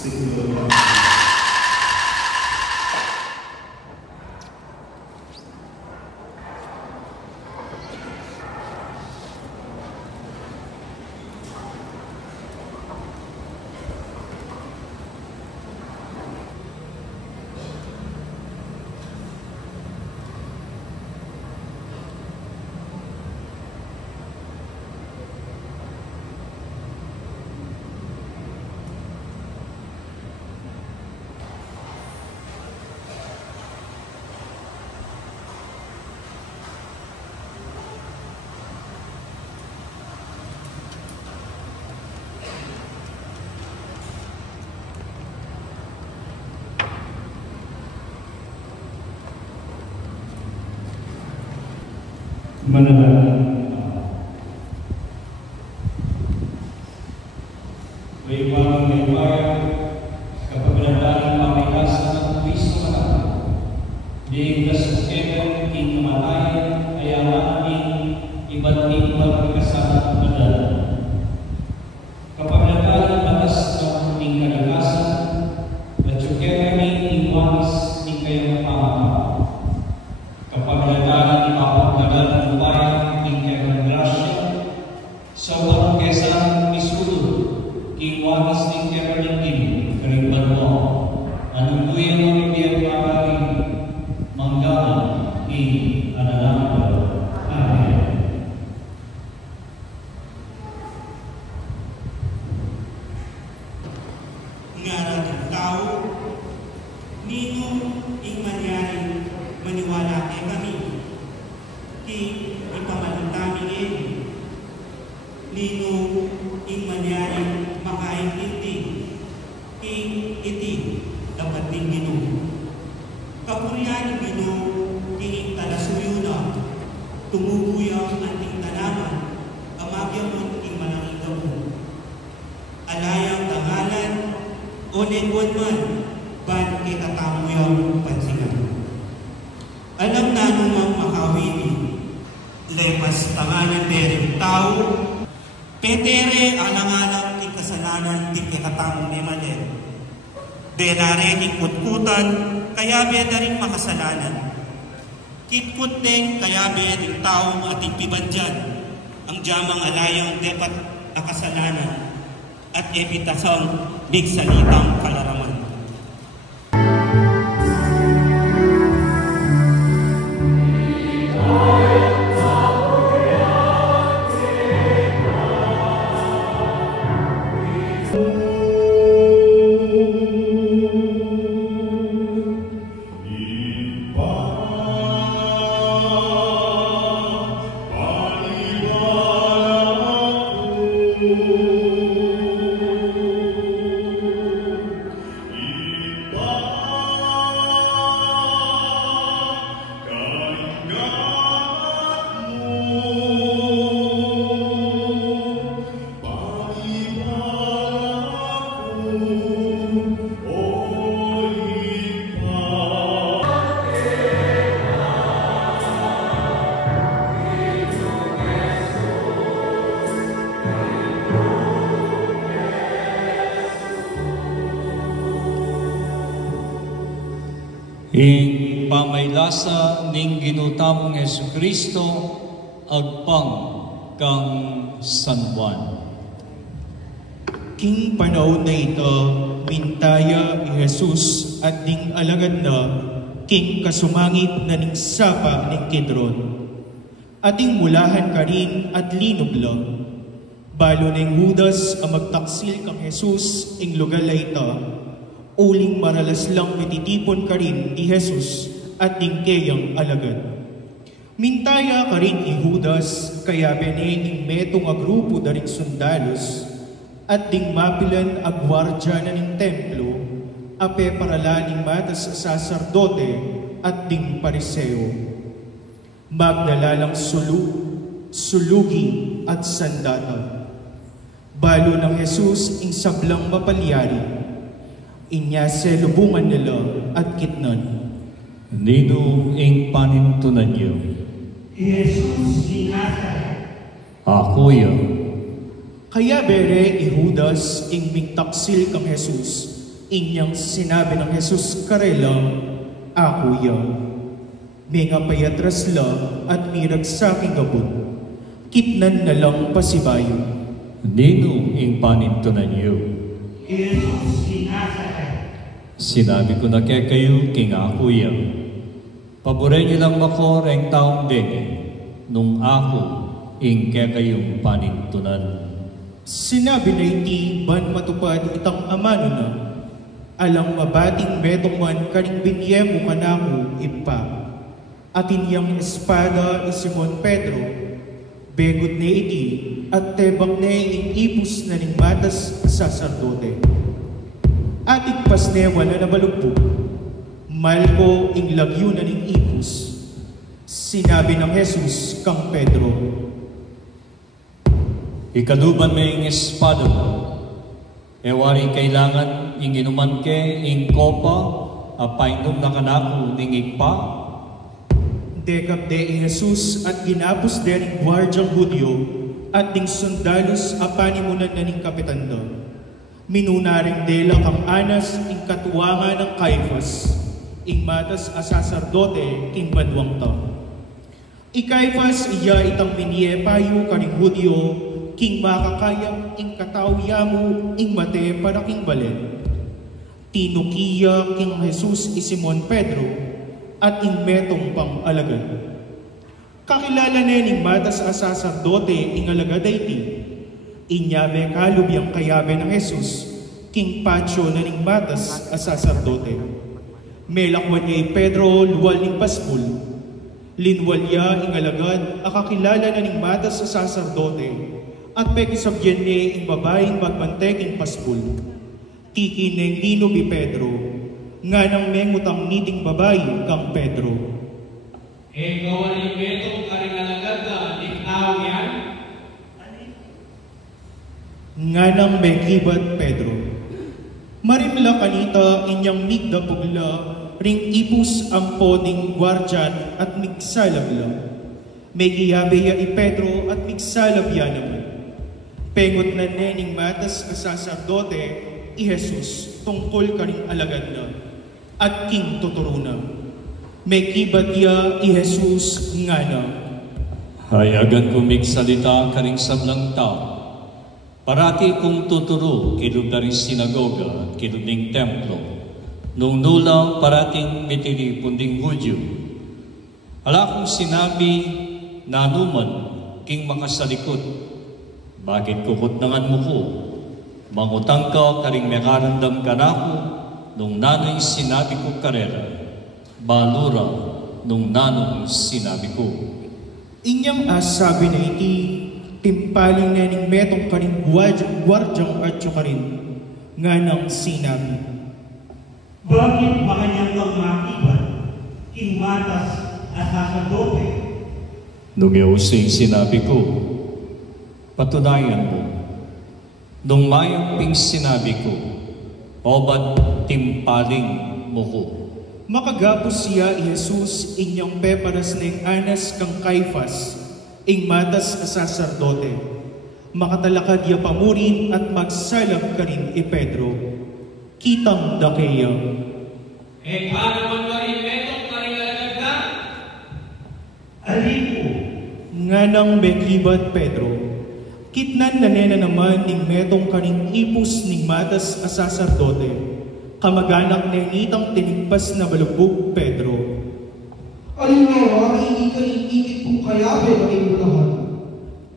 siguro. Manalangin. May pangangaybayan kapag nalang pamikasan ng Kristo natin. Di kasukero in kamatayan ay ang aming iba't ibang kasama padala. Kapag nalang batas ng aming kalakasan, at sukero aming iwanis ni kayang pangakaw. Kapag nalang ipapagdala ng upaya ng kayang grasya, sa walang kesang misulod, iwanis ng kayang lingin, kariban mo, anubuyan ng ibiyang makaling, manggaman, analangin. Amen. Ngaran ng tao, nino ing mangyari maniwala kay kami, ki ipamalintamingin, nino ing mangyari makaintindi, ki iti dapat din Ginoo. Kapurian ng Ginoo, ki ing talasuyo na, tumubuyang anting tanaman, amagyamon ing manangigaw mo. Alayang tangalan, onenwan man, ban kay katamuyang pansingan. Alam na numang makawini, lepas tanganan derin tao, petere alang-alang ti kasalanan ti katamong ni Manen. Benare ni kutkutan, kaya beda rin makasalanan. Kitkut din, kaya beda rin taong ating pibadyan, ang jamang alayang depat akasalanan, at ebitasang bigsalitang kalaraman. Ing pamaylasa ning ginutamong Jesucristo agpang kang San Juan. King panahon na ito, mintaya ni Jesus at ding alagad na king kasumangit na ning sapa ning Kidron. Ating mulahan ka rin at linublo. Balo ning Judas ang magtaksil kang Jesus ing lugar na ito. Uling maralas lang mititipon ka rin ni Jesus at ding kayang alagad. Mintaya ka rin ni Judas, kaya bening metong agrupo daring sundalos, at ding mapilan agwardya na ning templo, ape paralaning matas sa saserdote at ding pariseo. Magdalalang sulugi at sandata. Balo ng Jesus ing sablang mapalyari, inya selubungan nila at kitnan. Nino ing panintunan niyo? Jesus di Nazaret. Ako yan. Kaya bere i Judas ing mingtaksil kang Jesus, Inyang sinabi ng Jesus karela, ako ya. May nga payatras la at mirag sa aking gabon. Kitnan na lang pasibayo. Nino ing panintunan niyo. Jesus ni Nazareth. Sinabi ko na kaya kayo king ako ya. Paboren niyo lang mako reng taong dene, nung ako ing kaya kayong panintunan. Sinabi na iti ban matupad itang amano na, alang mabating medong man karing binyemo kanako ipa. At inyang espada ni Simon Pedro, begot na iti, at tebak na ing ipus na ning matas saserdote. At igpas na wala na balugpo, malko ing lagyo na ning ipus. Sinabi ng Jesus kang Pedro, Ikaduban mo ing espada mo. Ewari kailangan ing inuman ke ing kopa, apainom na kanako ning igpa. Dekap de Jesus at ginapos din ng gwardyang Hudyo at ding sundalos apanimunan na ning kapitan do. Minunaring dela kang anas ing katuwangan ng Caiphas, ing matas a saserdote king banwang ta. Caiphas iya itang miniye payo kaning Hudyo king makakayang ing katawyamu ing mate para king balen. Tinukiya king Jesus i Simon Pedro at ing metong pang alagad. Kakilala na ning matas a saserdote ing alagad iti. Inyame kalubyang kayabe ng Jesus, king patio na ning matas a saserdote. Melakwan niya Pedro luwal ning paspul. Linwal niya ing alagad a kakilala na ning matas a saserdote at pekisabyen niya ing babaeng magmantek ing paspul. Tiki neng lino bi Pedro, nga nang mengutang niting babae kang Pedro. Gawa ni Pedro karing alagad na ikaw yan? Nga nang mekibat Pedro. Marimla kanita inyang migda pugla, ring ipus ang poding gwardyan at migsalabla. May giyabeya i Pedro at migsalabya naman. Pengot na nening matas a saserdote i Jesus tungkol karing alagad na. At king tuturuna. May kibat iya i Jesus nga na. Hayagan ko migsalita karing sablang tao. Parati kong tuturo kilog na rin sinagoga at kilog ning templo. Nung nulang parating mitili punding Hudyo. Ala kong sinabi na anuman king makasalikod. Bakit kukutnangan mo ko? Mangutang ka karing mekarandam ka na ko. Nung nano'y sinabi ko karera, balura nung nano'y sinabi ko. Inyang asabi na iti, timpaling na ning metong karing gwardyang atyo karin, nga nang sinabi. Bakit makanyang kang makibat, king matas at saserdote? Nung iusing sinabi ko, patunayan mo. Nung mayang ping sinabi ko, o ba't timpaling mo ko? Makagapos siya i Jesus inyang peparas ng anas kang Caiphas, ing matas a saserdote. Makatalakad ya pamurin at magsalab ka rin i Pedro. Kitang dakeya. Paano man ba rin metong karing alagad na? Alipo. Nga nang mekibat Pedro. Kitnan na nena naman ning metong karing ipus ning matas a saserdote. Kamaganak na initang tinigpas na balubog Pedro. Alinawa, iikit kong kayabe na imulahan.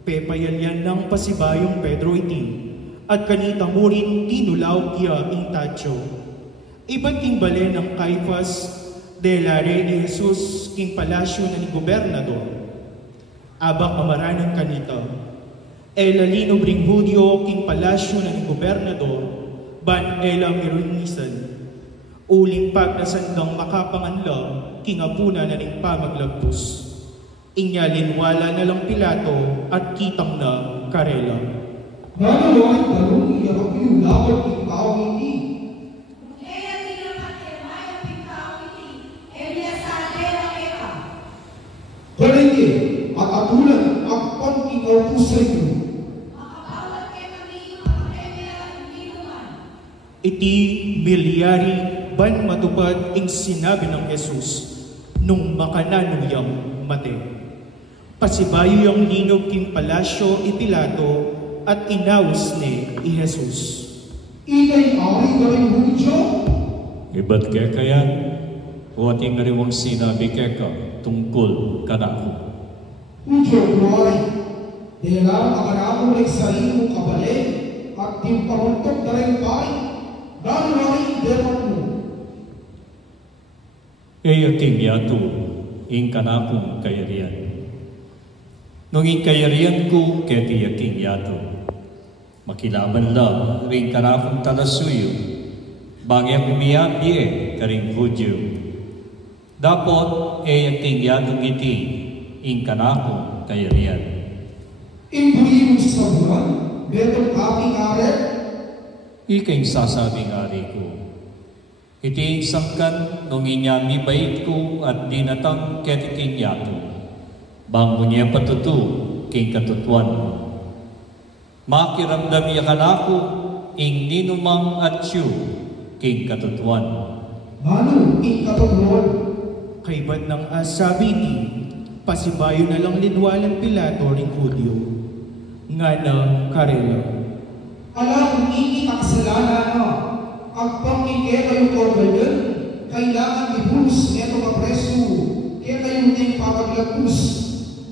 Pepayalyan ng pasibayong Pedro iti. At kanita mo rin tinulaw kiya ing tacho. Iba't king bale ng Caiphas, delare ni Jesus king palasyo na ni gobernador. Abang amaranan kanita. Elalino bring Hudyo king palasyo na ni gobernador, ban elam irunisan. Uling pagnasandang makapanganla, king apuna na ning pamaglagpus. Inyalinwala na lang Pilato at kitang na karela. Nanaluan talong iyakap yung lawat ng tao hindi. Kalenge, at atulan ang pang-ikaw po sa inyo. Iti milyari ban matupad ing sinabi ng Jesus nung makananuyang mate. Pasibayo yung linog king palasyo itilato at inawas ni Jesus. Ikay ari ka rin Hudyo? Iba't kaya o ating ngariwang sinabi keka tungkol kanako. Hudyo Glory, delang akanamo rin sarili mong kabalik at timpamuntok na rin pari, lalo na rin demak mo. Ating yato, ing kanakong kayarian. Nung ing kayarian ko, keti ating yato. Makilaban lang, ring kanakong talasuyo, bangya kumiyabye karing Hudyo. Dapat ating yatong iti, ing kanakong kayarian. Imbuhin mo sa buwan, betong aking aret, Ika'y sasabing ari ko. Iti sangkan nung inyami bait ko at dinatang ketiking yato. Bango niya patutu king katutuan mo. Makiramdam ya kanako ing ninumang at siyo king katutuan. manu ing katutuan. Kaibat ng asabiti, pasibayo na lang lidwalang Pilato ring Hudyo. Nga na karela. Alam hindi kasalanan na ang pangkike kayo korbayan, kailangan ibulus neto kapreso, kaya kayo din papaglagpus.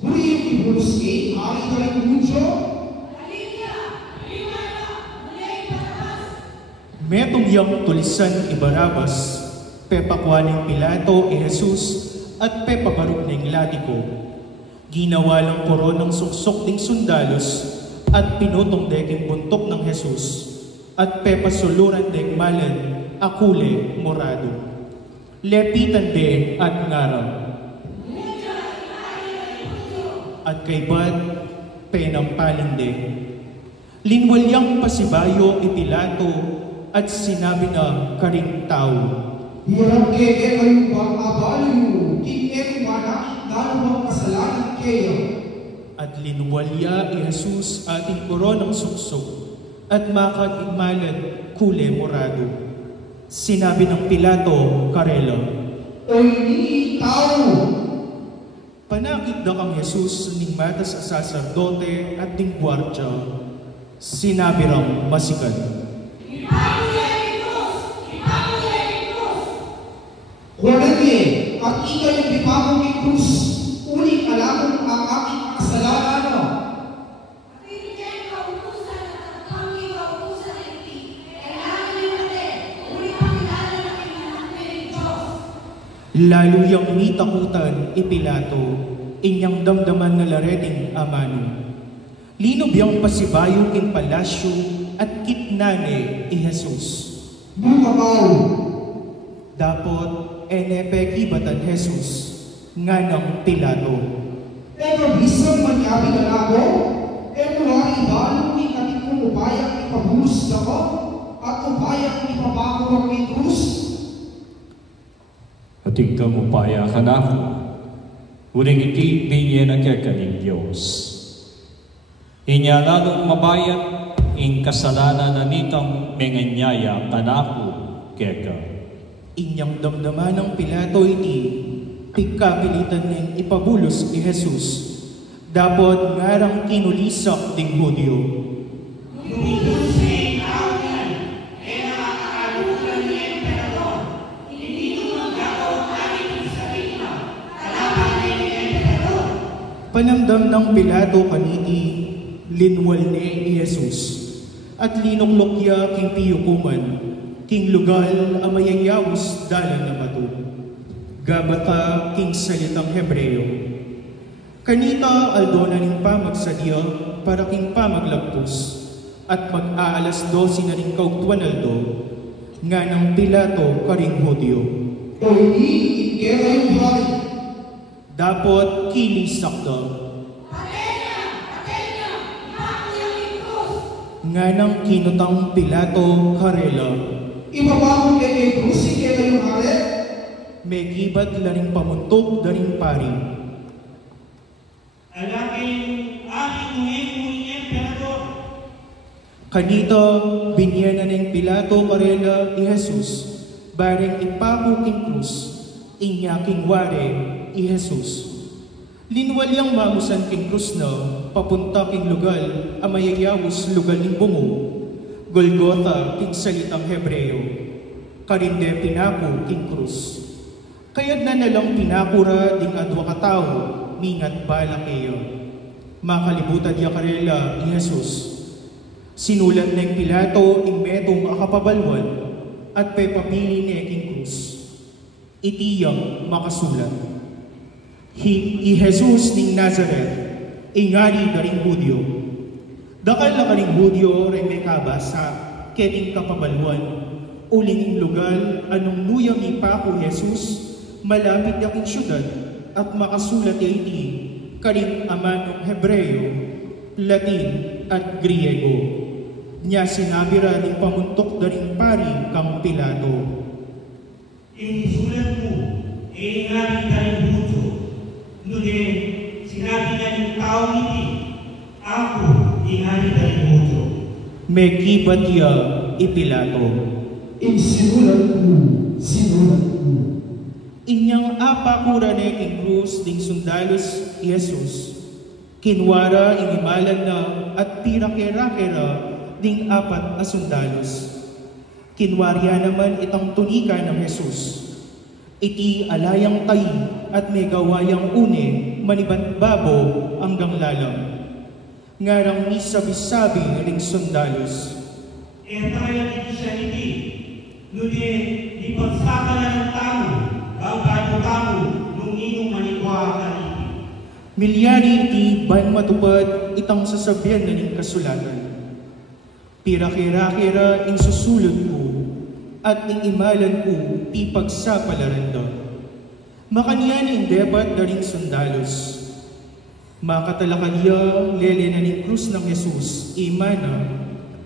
Muli yung ibulus kay ari ka rin Hudyo? Metong yang tulisan ibarabas, pepakwaning Pilato Jesus at pepabarog ng latiko. Ginawa lang koronang suksok ding sundalos at pinutong deking buntok ng Jesus at pepasuluran ding malan akule morado. Lepitan de at ngaraw. At kaybat penampaling de. Linwalyang pasibayo ipilato at sinabi na karing tao. Hirap kaya kayo bang abaliyo, kikek manakit dalawang kasalanan kaya. At linuwalya ni Jesus ating koronang suksok at makag-imalan kule morado. Sinabi ng Pilato, karela, O hindi tao, panakit na kang Jesus ning mata sa saserdote at ding gwardya. Sinabi rang masikan. Kuwanagi, at ikay yung bipapong ni Cruz, uling alamong ang aking kasalanan na. Lalo yang nitakutan ipilato, inyang damdaman na lareting amano. Linob yang pasibayo in palasyo at kitnane i Jesus. Bukabaw, Dapot enepekibatan Jesus, nga ng Pilato. pero bisang manyabi na ako, mula ibalong ni kapit kong upayang ipabulus ako, at upayang ipabako ang ni Cruz. Ating kamupaya kanako, uling iti binye na kekaning Diyos. Inyaladong mabayat ing kasalanan na nitang menganyaya kanako keka. Inyang damdaman ng Pilato iti, pigkapilitan ng ipabulos ni Jesus. Dapot ngarang kinulisak ding Hudyo. Panamdam ng Pilato kaniti, linwal ni Jesus, at linuklokya king piyukuman, king lugal amayayawis dalan na bato. Gabata king salitang Hebreo. Kanita aldona ning pamagsadya para king pamaglagpos, at mag-aalas 12 na ring kaugtuan aldo, nga ng Pilato karing Hudyo. O hindi ikera yung hari. Dapot kilisak daw. Nga ng kinutang Pilato karela, Ibabako kay Cruz, ikera yung hari. may gibat laring pamuntok daring pari. Alaking aking nuhin mo ni Emperador. Kanito, binyanan ng Pilato karela i Jesus, bareng ipapo king krus, inya king ware i Jesus. Linwalyang mamusan king krus na, papunta king lugal, amayayawos lugal ning bungo, Golgotha king salitang Hebreo, karinde pinako king krus. Kayad na nalang pinakura ding adwa katao, mingat bala kayo. Makalibutan niya karela i Jesus. Sinulat ng Pilato ing metong akapabalwan at pepapili ni king krus. Itiyang makasulat. I Jesus ning Nazareth, ingari daring Hudyo. Dakal na karing Hudyo rin may kabasa, keting kapabalwan. Uling ing lugal, anong nuyang ipako Jesus, malapit yaking syudad, at makasulat iti, karing amanong Hebreo, Latin at Griego. Niya sinabi ra ng pamuntok daring pari kang Pilato. Inisulat mo, ingari daring Hudyo. Ngunit sinabi niya ng tao iti, ako ingari daring Hudyo. May kibat ya ipilato. Sinulat mo. Inyang apakura na king krus ding sundalos Jesus. Kinwara inimalan na at pirakera-kera ding apat na sundalos. Kinwarya naman itang tunika ng Jesus. Iti alayang tayi at may gawayang une manibat babo hanggang lalang. Ngarang misabi-sabi ring sundalos. Tayo iti siya iti, ngunit ipagsakala ng tao, bagado tao, nung inong manikwa ka iti. Milyari iti ban matupad itang sasabihan na ning kasulatan. Pirakira-kira ing susulod ko, at ing imalan ko ti pagsapalaran do. Makaniyan ing debat daring sundalos. Makatalakadya lele na ning krus ng Jesus, imana,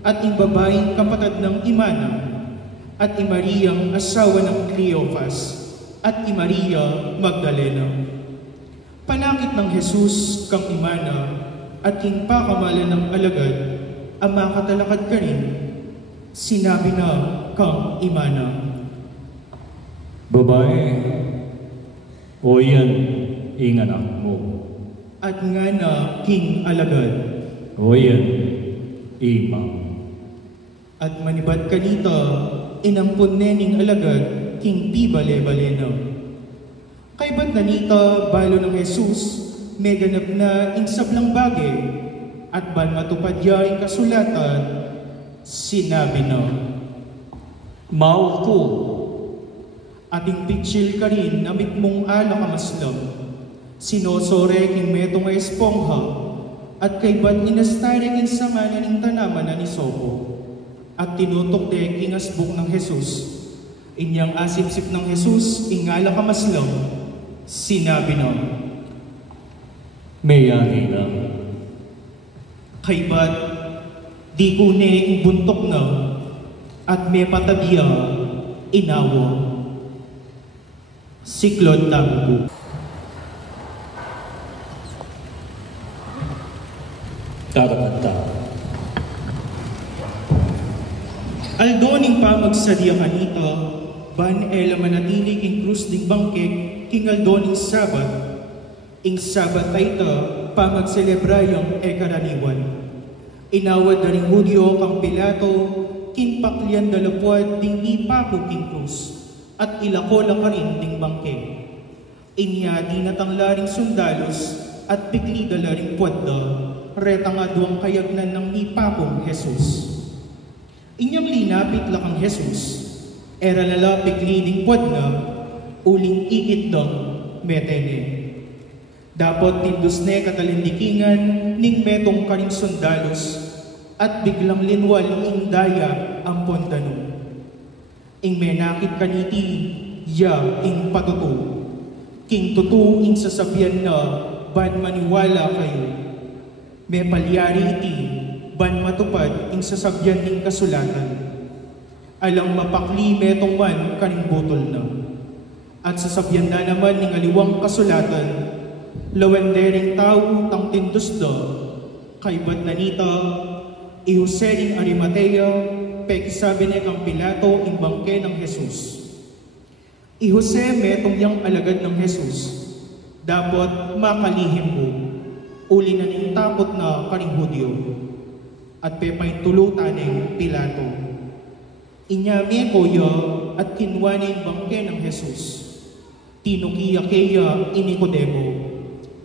at ing babaeng kapatid ng imana, at Mariyang asawa ng Cleophas, at Maria Magdalena. Panakit ng Jesus kang imana, at king pakamalan ng alagad, ang makatalakad ka rin, sinabi na kang imana. Babae, o yan, inganak mo. At nga na king alagad. O yan, ima. At manibat kanita, inampun nening alagad, king di bale-balena. Kay ba't nanita, balo ng Jesus, may ganap na ing sablang bagay, at ban matupad ya ing kasulatan, sinabi na, Mao ko, ating pitsil ka rin namit mong ala kamaslam, sinosore king metong ay espongha, at kay ba't inastare king samana ning tanaman na ni Sopo, at tinutok de king asbuk ng Jesus, inyang asipsip ng Jesus, ingala kamaslam, sinabi na, mayari na. kay ba't di ko ing buntok na, at may patadya, inawa. Siklod tanggo. Karakanta. Aldoning pamagsadya kanita, ban ela manatili king krus ding bangkek, king aldoning sabat, ing sabat ay ita, pamagselebrayang ekaraniwan. Inawad na ring Hudyo kang Pilato, king paklian dalapwad ding ipako king krus, at ilako lang ka rin ding bangkek. Inya di natanglaring sundalos, at bigli dalaring pwadda, retang adwang kayagnan ng ipakong Jesus. Inyang linapit lakang Jesus, era lalapig liding pwadna, uling ikit dong metene. Dapat tindos ne katalindikingan ning metong karing sundalos, at biglang linwal ing daya ang pondano. Ing menakit kaniti, ya ing patutu. King tutu ing sasabyan na, ban maniwala kayo. May palyari iti, ban matupad ing sasabyan ning kasulatan. Alang mapakli metong man karing butol na. At sasabyan na naman ning aliwang kasulatan, lawendering tao tang tindos do, kay ba't nanita, I Jose in Arimatea, pegsabi niya kang Pilato in bangke ng Jesus. I Jose metong yang alagad ng Jesus, dapat makalihim mo, uli na ning takot na karing Hudyo, at pepay tulutan ng Pilato. Inyami koya at kinwanin bangke ng Jesus. Tinukiya kaya ini Nicodemo,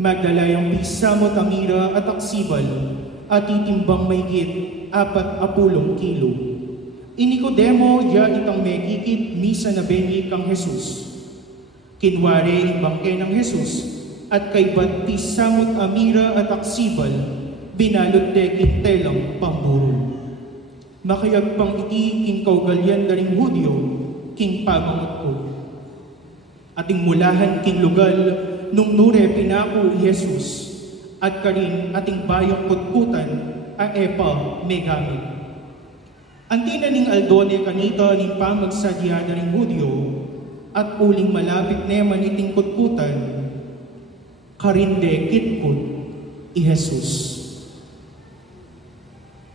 magdalayang pisamot amira at aksibal, at itimbang maygit 40 kilo. Ini Nicodemo ya itang megikit misa na bengi kang Jesus. Kinwari ang bangke ng Jesus, at kay pisamot amira at aksibal, binalot dekin telang pamburo. Makayag pang iti king kaugalyan na ring Hudyo, king pamangot ko. Ating mulahan king lugal, nung nure pinako Jesus, at karin ating bayong kutkutan, a epa megamit. Antina ning Aldone kanita ning pamagsadya na ring Hudyo, at uling malapit neman iting kutkutan, karinde kitkut i Jesus.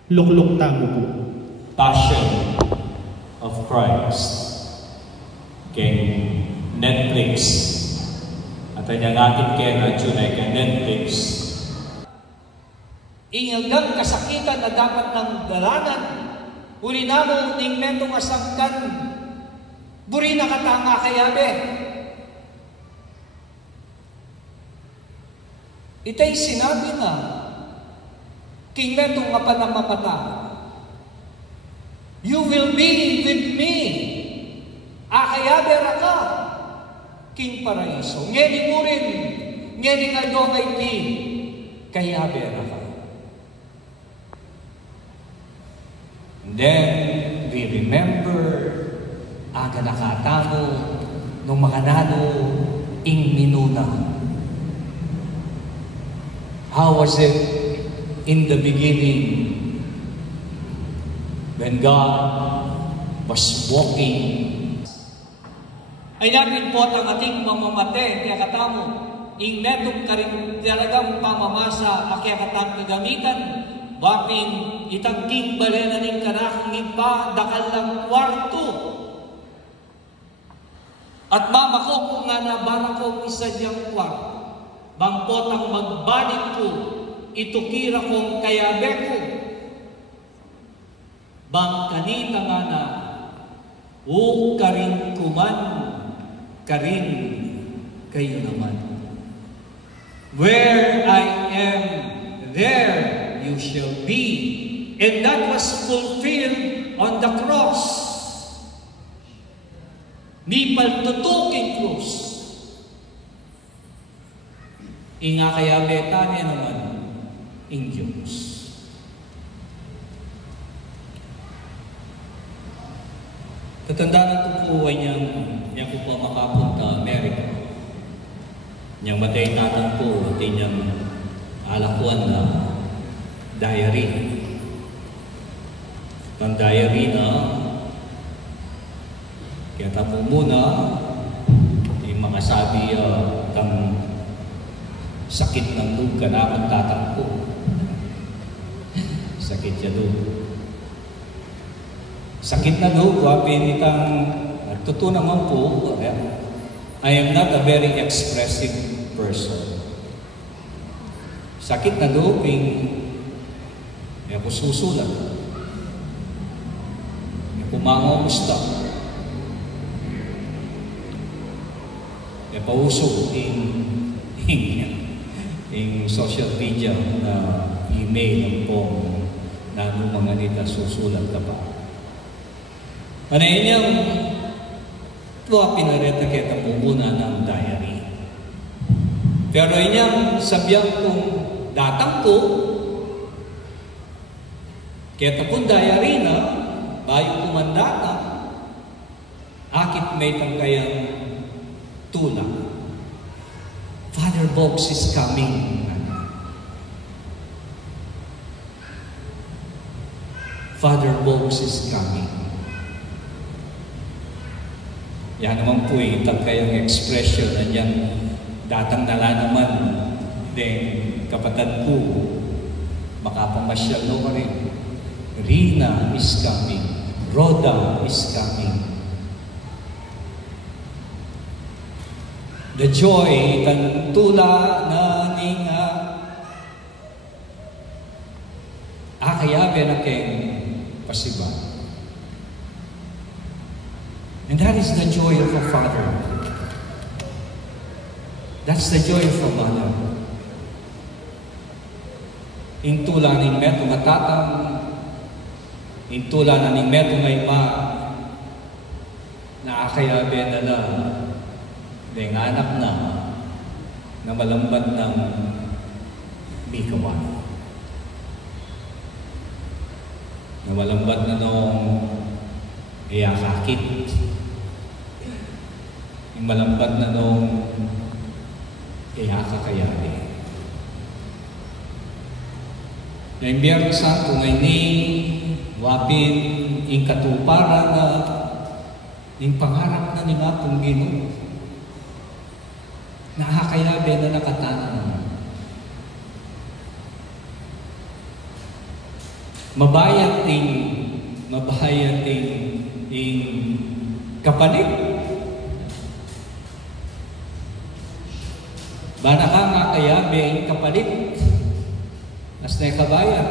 Lukluk tamo po. Passion of Christ kay Netflix at ang ating kaya kay Netflix. Ingagang kasakitan na dapat ng dalanan, uli na mo ning metong asangkan, buri na katanga kayabe. Itay sinabi na, king metong mapanamamata, you will be with me, akayabe raka, king paraiso. Ngeni mo rin, ngeni nga do kay ti, kayabe raka. And then, we remember, aga nakatamo, nung makanano, ing minuna. How was it in the beginning when God was walking? Ay natin po ang ating mamamate, kaya katamo, ing metong karing talagang pamamasa, kaya katang kagamitan, bapin itang king balena ning kanakang ipa, dakal lang kwarto. At mamako kung nga nabara ko isa diyang kwarto. Bangpot ang magbalik ko, itukira kong kayabe ko. Bang kanita nga na, o karin kuman, karin kayo naman. Where I am, there you shall be. And that was fulfilled on the cross. Mipal tutuking cross. Inga kaya betanya naman in Diyos. Tatandaan ko po niyang ko po makapunta Amerika. Niyang matay natin po, niyang alakuan na diary. Ang diary na kaya tapo muna yung mga sabi kang sakit ng loob ka na magtatampo. Sakit siya loob. Sakit na loob, pinitang totoo naman po, I am not a very expressive person. Sakit na loob, ako susulat. Ako mangungusta. Pausok in social media na email po na mga nita susulat ka pa. Ano inyong tuwa pinareta kita po muna ng diary. Pero inyong sabihan kong datang ko, kita po diary na, bayo kumandata, akit may tangkayang tulak. Father Box is coming. Father Box is coming. Yan naman po itang kayong expression na yan datang nala naman then kapatid ko makapamasyal no ka rin Rina is coming. Rhoda is coming. The joy kan tula na ning akayabe na keng pasiba. And that is the joy of a father. That's the joy of a mother. Intula ning meto matatang, intula na ning meto ngay ma, na akayabe na lang, dahil anak na malambat ng bikawan. Na malambat na nung iyakakit. Yung malambat na nung iyakakayari. Yung Biyernes Santo ngayon ni wapin yung katuparan na yung pangarap na ni Matong Ginoo. Nakakayabe na nakatanan. Mabayat ting kapalit. Bana ka makayabe yung kapalit. Mas na kabayat.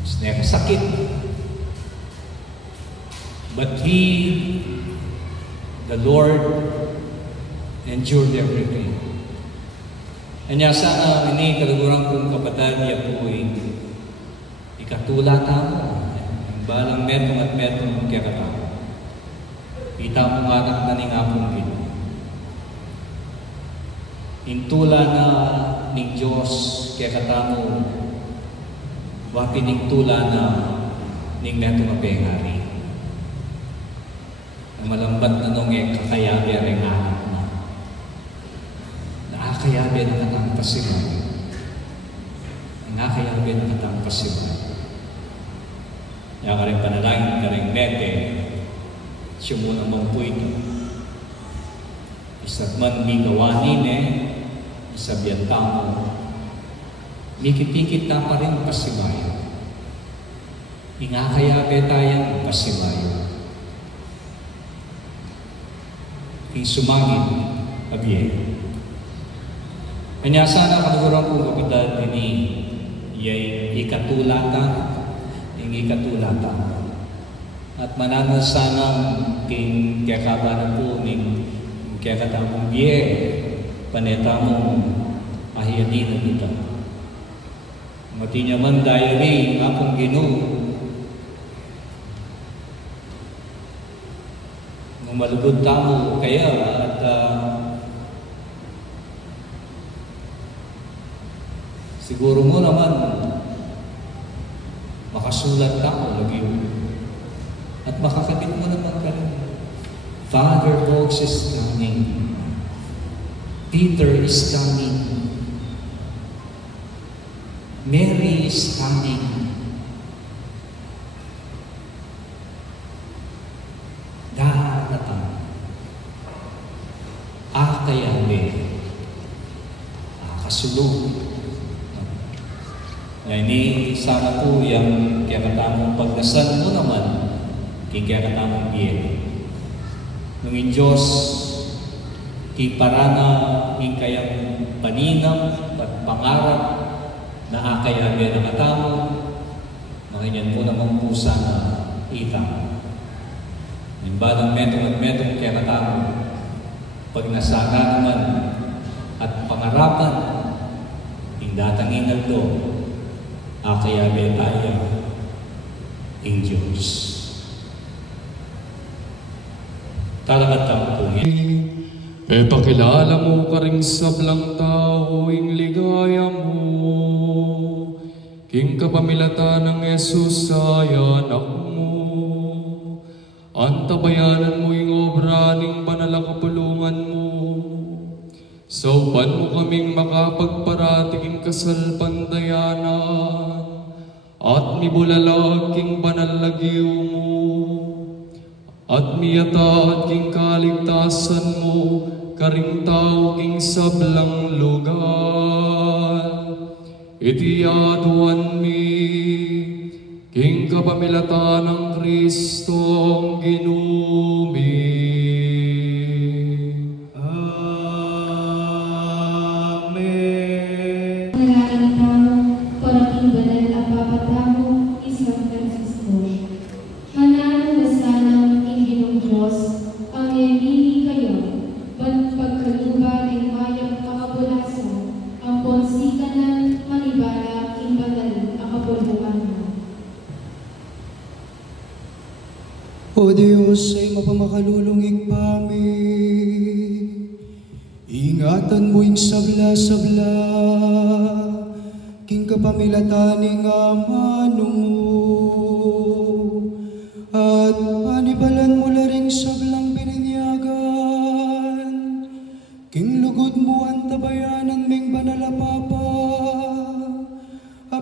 Mas na kasakit. But He, the Lord, endured everything. Kanya sana ini kalugurang kong kapatid niya po ikatulata mo. Balang metong at metong kaya katao. Ita mo nga anak na ning apong Ginoo. Intula na ning Diyos kaya katamo. Wapin ning tula na ning metong apengari. Ang malambat na nung kakayabi rin anak na. Nakakayabi na katang pasimay. Nakakayabi na katang pasimay. Kaya ka rin panalangin ka rin mete. Siya muna mong po ito. Isa't man bigawanin isabihan tamo. Nikit-nikit na pa rin pasimay. Ingakayabi tayong pasimay. Sumangin abye. Kanya sana kalugurang kong kapital ini yay ikatulata, at mananas sana king kakabanan po ning kakatamong biye paneta mo ahiyadina kita. Mati niya man diary akong Ginoo. Malugod tamo kaya at siguro mo naman makasulat tamo lagi at makakabit mo naman ka rin. Father Box is coming. Peter is coming. Mary is coming. Kasulong. Ini sana po yung kaya katamong pagdasal mo naman kaya katamong biyen. Nungin Diyos kiparana yung kayang paninam at pangarap na akayabi na katamo nanginyan po naman po sana itang. Yung balang metong at metong kaya katamo pag nasana naman at pangarapan yung datangin na ito akayabe tayo ng Diyos. Talagat ang pungin. Pakilala mo ka rin sa blang tao yung ligaya mo. King kapamilata ng Jesus ay anak mo. Antabayanan mo yung obra ng panalakapulungan mo. Saupan mo kaming makapagparating kasalpandayanan at mibulalag king panalagiw mo at miyata at king kaligtasan mo karing tao king sablang lugar iti aduan mi kapamilatan ng Kristong ginumi. Amen. Panalangin tamo, parating banal ang papatamo, isang Francisco. Mananong basanang Inginong Diyos, ang nilini kayo, pagkaluba ng mayang kakabulasan, ang ponsika ng manibala, imbanal ang kapulungan. O Diyos, ay mapamakalulungig pami. Ingatan mo yung sabla-sabla, king kapamilataning amanong mo. At panibalan mo laring sablang bininyagan, king lugod mo ang tabayanan ming banalapapa.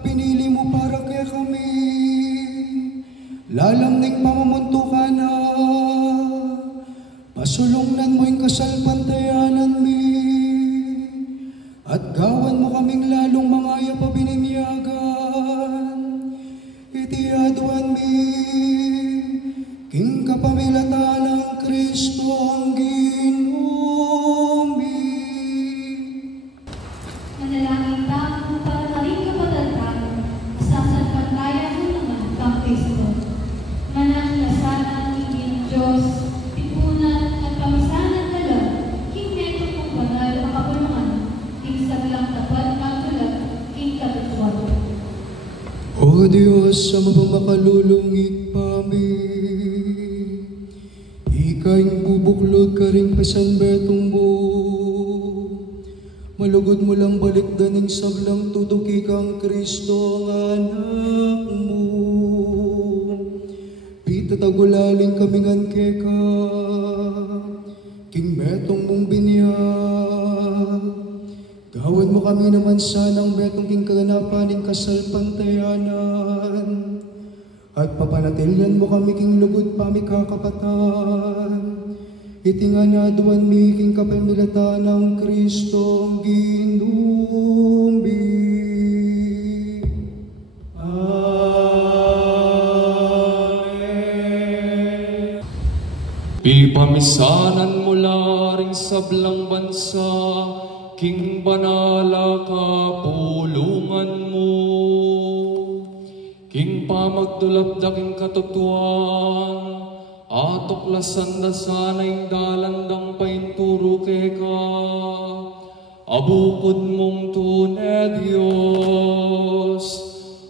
Pinili mo para kaya kami, lalam ning pamamuntukan na, pasulungnan mo yung kasalpantayanan mi, at gawan mo kaming lalong mangaya pa bininyagan. Itiaduan mi, king kapamilatan ng Kristo ang ginumi. Manalangin tamo, para maring kapatatan, sasalpantayan mo naman kang Kristo. Manangasanan ng Diyos, tipunan at pamisanan dala, king neto kong banal ang kapulungan, king saglang tapat ang tulad, king katutuwa. O Diyos, sa mapamakalulungig pami, ika'y bubuklod ka rin pasanbetong mo. Malugod mo lang balik daning sablang tutuki kang Kristo ang anak mo. Pitatagulaling kamingan keka, king metong mong binyag. Gawan mo kami naman sanang betong king kaganapaning kasalpantayanan. At papanatilyan mo kami king lugod pami kakapatan. Itinganaduan mi king kapamilatan ng Kristo ang ginumi. Amen. Pipamisanan mo laring sablang bansa, king banala kapulungan mo. King pamagdulapdaking katutuan, atuklasan na sana'y dalandang painturo keka. Abukod mong tunay Diyos,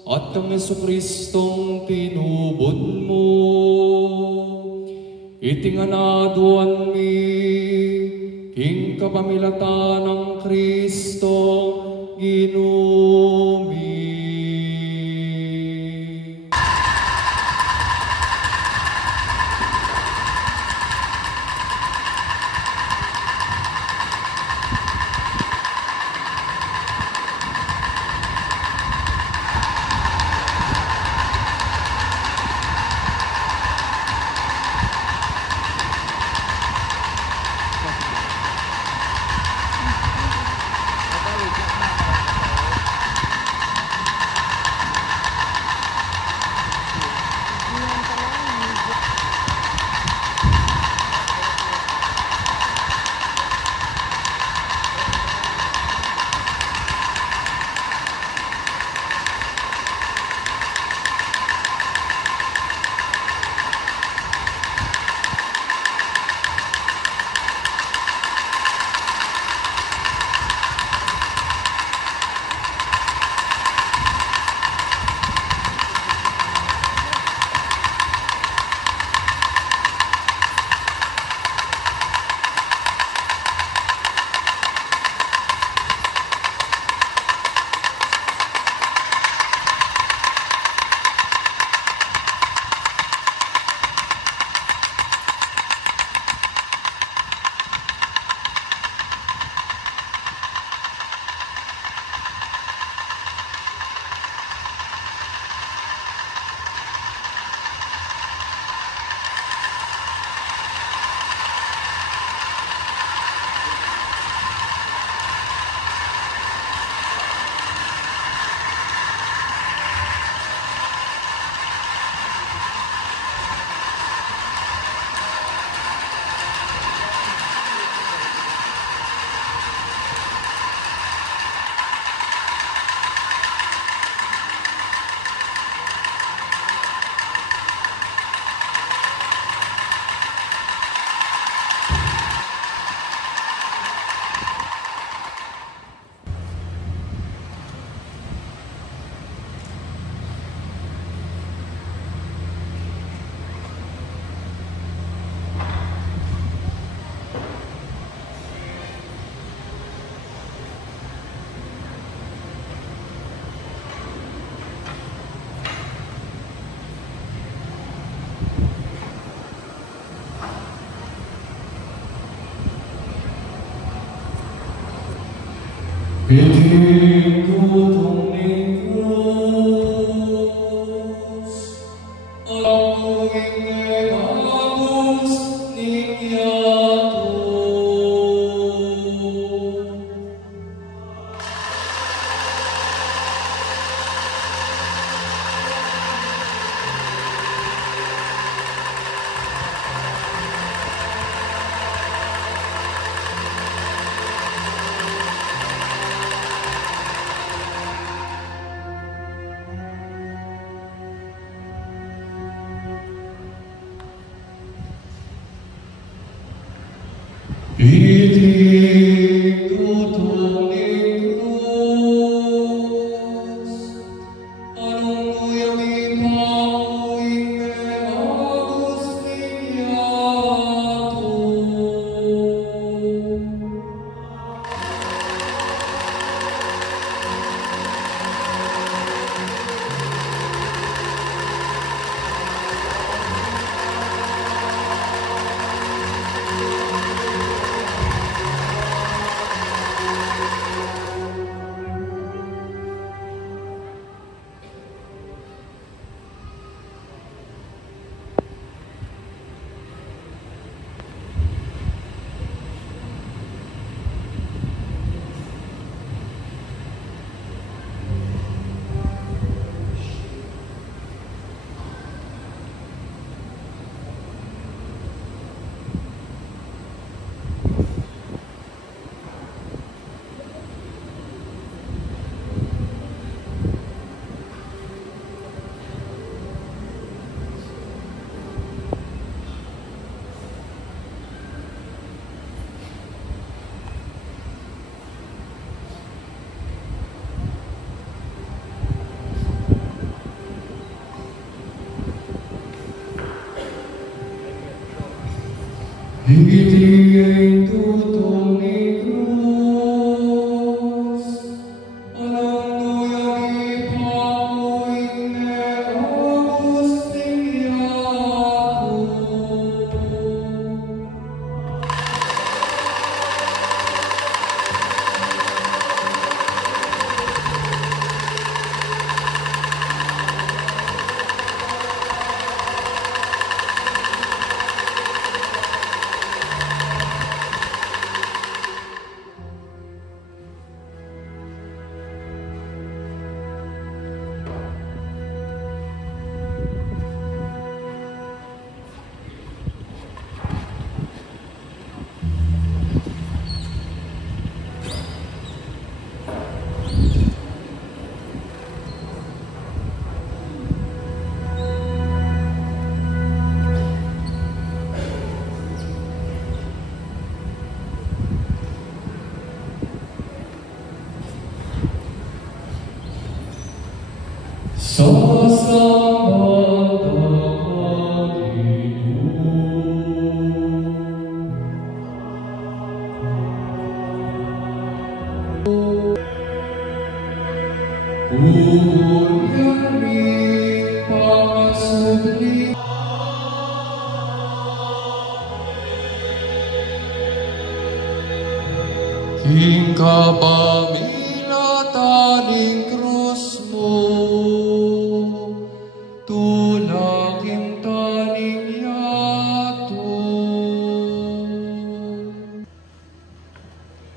at ang Jesucristong tinubod mo. Itinganaduan mi, king kapamilatan ng Kristo ginumi.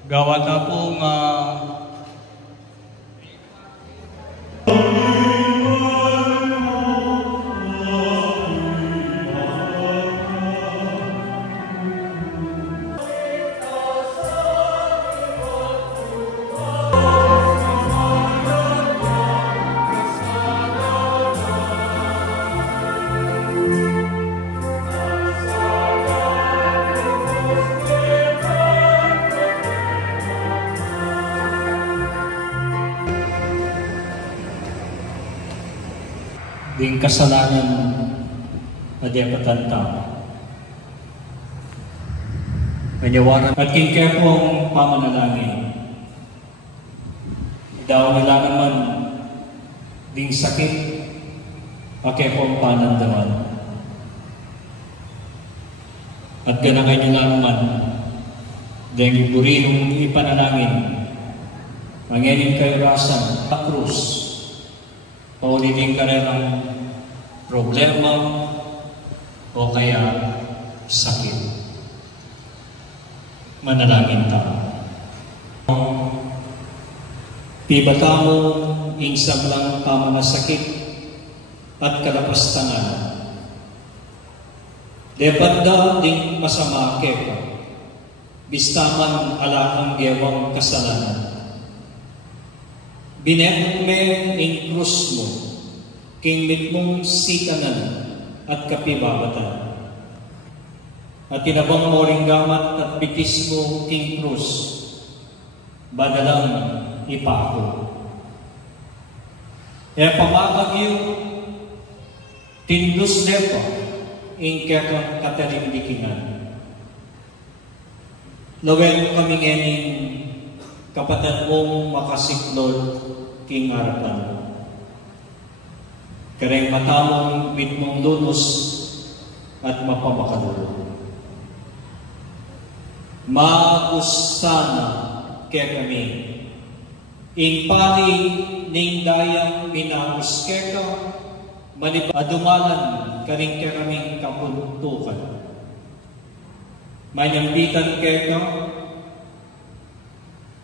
Gawat na pong ding kasalanan na di katanta. Manyawaran at kaya pong pamanalangin. Daw nila naman ding sakit kaya pong panandaman. At ganangay nila naman dahil iburinong ipanalangin Mangenin kayo rasan sa krus. Paulitin ka rin ang problema o kaya sakit. Manalangin tayo. Tibata mo insab lang tama na sakit at kalapastangan. Dapat daw ding masama kepa. Bistaman alakang gewang kasalanan. Binekmen in krus mo, kingmit mong sikanan at kapibabatan. At tinabang mo ring gamat at bitis mo king krus, badalang ipako. E pamatag yung tindus neto, ingkakang katalimdikinan. Lawel kami ngayon kapatid mong makasiklod king harapan mo. Kareng matamong bit mong lunos at mapamakalulo. Mausana kaya kami. Ingpani ning dayang minaus kaya adumalan karing kaya kaming kapuntukan. Manyambitan kaya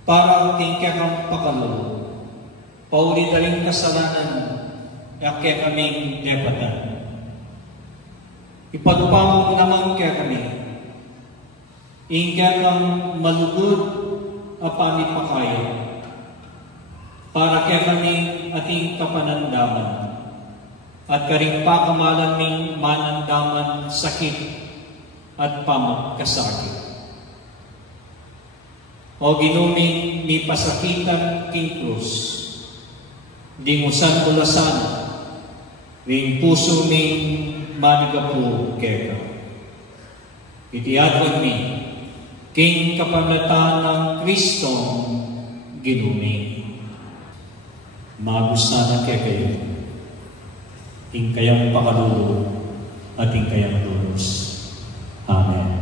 para tingkang pakalulo. Paulit na rin kasalanan kaya kaming debatan. Ipagpamong naman kaya kami. Ingkang kang malugod apamit pakaya. Para kaya kami ating kapanandaman. At karing pakamalan ning manandaman sakit at pamakasakit. O ginuming mi pasakitan king krus, dingusan ulasan, ring puso ming manigapu keka. Itiatwag mi, king kapamlatan ng Kristong ginuming. Magusan kaya kayo, ting kayang pakalulo at ting kayang lulos. Amen.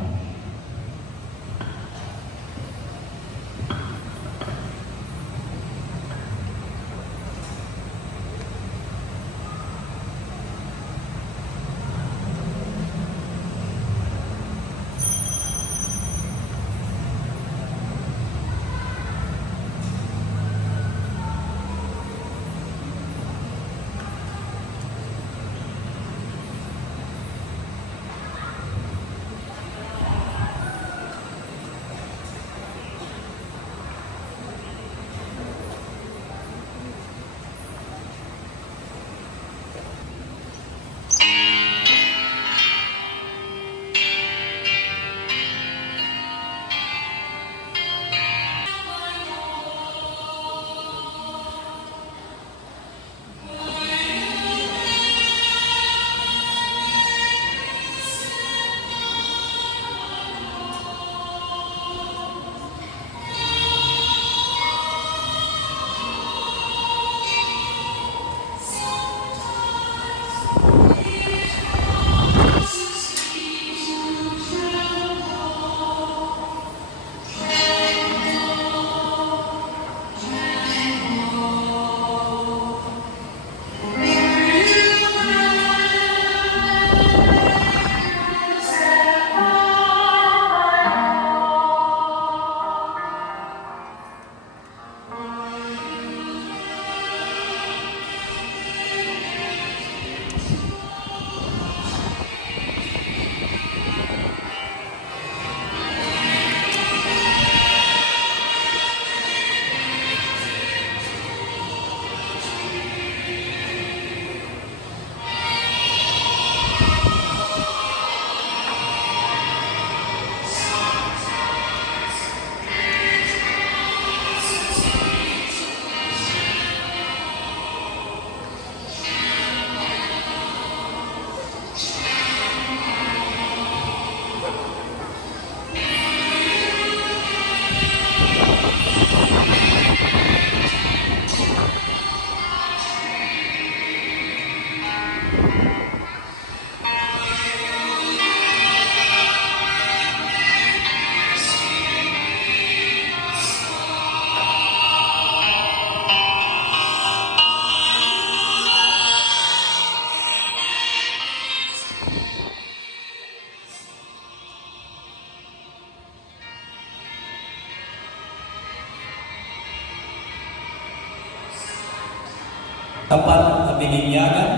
tapat na bininyagan,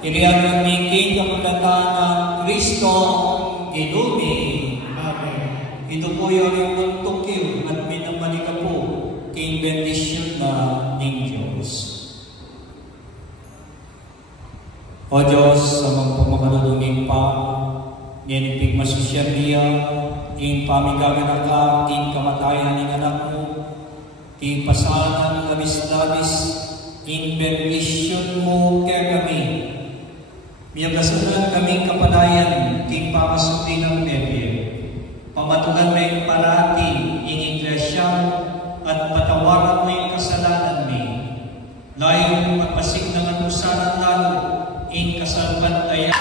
iliyan ng king kapagdataan ng Kristo Ginumi. Amen. Ito po yung tuntukil at minamanika po king bendisyon na ng Diyos. O Diyos, sa mga pamakalulungin pa, nilipig masusyan niya, ing pamigagan ka, ing kamatayan ng anak mo, ing pasanan labis-labis, ing bendisyon mo kaya kami. Miyagasanan kaming kapalayan, ing pamasukin ng bebye. Pamatulan mo yung parati, ing iglesia mo, at patawaran mo yung kasalanan mo. Layo magpasig ng anusanan lalo, ing kasalbantayan.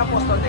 Apostol